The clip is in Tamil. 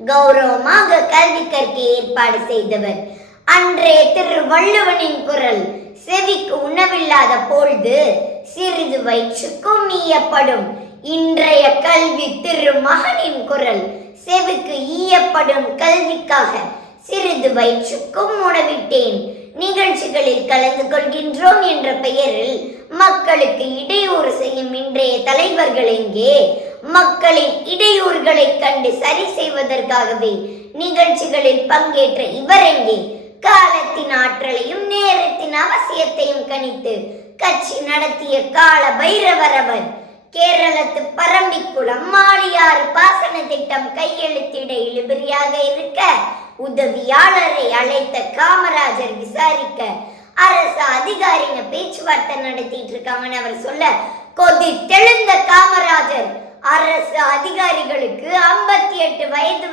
கௌரவமாக கல்வி கற்க ஏற்பாடு செய்தவர். அன்றைய திருவள்ளுவனின் குரல் செவிக்கு உணவில்லாத பொழுது சிறிது வயிற்றுக்கும் ஈயப்படும். இன்றைய கல்வி திருமகனின் குரல் செவிக்கு ஈயப்படும் கல்விக்காக சிறிது வயிற்றுக்கும் உணவிட்டேன். நிகழ்ச்சிகளில் கலந்து கொள்கின்றோம் என்ற பெயரில் மக்களுக்கு இடையூறு செய்யும் இன்றைய தலைவர்கள் எங்கே? மக்களின் இடையூறுகளை கண்டு சரி செய்வதற்காகவே நிகழ்ச்சிகளில் பங்கேற்ற இவர் எங்கே? காலத்தின் ஆற்றலையும் நேரத்தின் அவசியத்தையும் கணித்து கட்சி நடத்திய கால பைரவர் அவர். கேரளத்து பரம்பிக்குளம் மாளியாறு பாசன திட்டம் கையெழுத்திட இழுபறியாக இருக்க உதவியாளரை அழைத்த காமராஜர் விசாரிக்க அரசு அதிகாரிங்க பேச்சுவார்த்தை நடத்திட்டு இருக்காங்கன்னு அவர் சொல்ல கொதித்தெழுந்த காமராஜர் அரசு அதிகாரிகளுக்கு 58 வயது வரை